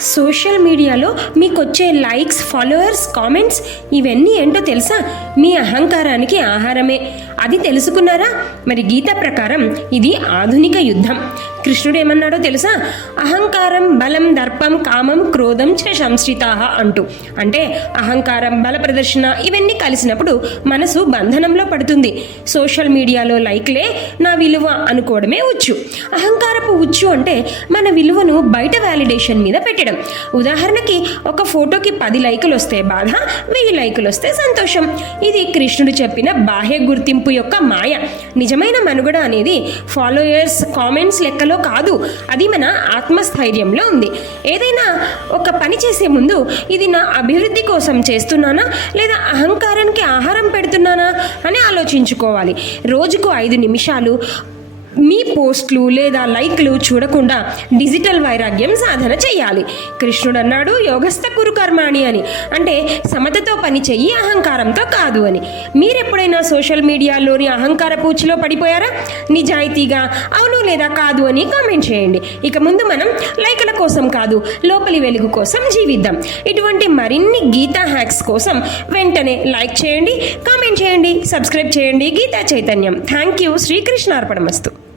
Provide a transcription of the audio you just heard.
Social మీడియాలో మీకు వచ్చే లైక్స్ ఫాలోవర్స్ కామెంట్స్ ఇవన్నీ ఏంటో తెలుసా? మీ అహంకారానికి ఆహారమే. అది తెలుసుకున్నారా? మరి గీత ప్రకారం ఇది ఆధునిక యుద్ధం. కృష్ణుడు ఏమన్నాడో తెలుసా? అహంకారం బలం దర్పం కామం క్రోధం చ సంశ్రితాహ అంటూ. అంటే అహంకారం బల ప్రదర్శన ఇవన్నీ కలిసినప్పుడు మనసు బంధనంలో పడుతుంది. సోషల్ మీడియాలో లైక్లే నా విలువ అనుకోవడమే ఉచ్చు. అహంకారపు ఉచ్చు అంటే మన విలువను బయట వ్యాలిడేషన్ మీద పెట్టడం. ఉదాహరణకి ఒక ఫోటోకి పది లైకులు వస్తే బాధ వెయ్యి లైకులు వస్తే సంతోషం. ఇది కృష్ణుడు చెప్పిన బాహ్య గుర్తింపు యొక్క మాయ. నిజమైన మనుగడ అనేది ఫాలోయర్స్ కామెంట్స్ లెక్కలు కాదు. అది మన ఆత్మస్థైర్యంలో ఉంది. ఏదైనా ఒక పని చేసే ముందు ఇది నా అభివృద్ధి కోసం చేస్తున్నానా? లేదా అహంకారానికి ఆహారం పెడుతున్నానా? అని ఆలోచించుకోవాలి. రోజుకు ఐదు నిమిషాలు మీ పోస్ట్లు లేదా లైక్లు చూడకుండా డిజిటల్ వైరాగ్యం సాధన చేయాలి. కృష్ణుడు అన్నాడు యోగస్థ కురుకర్మాణి అని. అంటే సమతతో పని చెయ్యి అహంకారంతో కాదు అని. మీరెప్పుడైనా సోషల్ మీడియాలోని అహంకార పూచిలో పడిపోయారా? నిజాయితీగా అవును లేదా కాదు అని కామెంట్ చేయండి. ఇక ముందు మనం లైకుల కోసం కాదు లోపలి వెలుగు కోసం జీవిద్దాం. ఇటువంటి మరిన్ని గీతా హ్యాక్స్ కోసం వెంటనే లైక్ చేయండి కామెంట్ చేయండి సబ్స్క్రైబ్ చేయండి. గీతా చైతన్యం. Thank you. శ్రీకృష్ణార్పణమస్తు.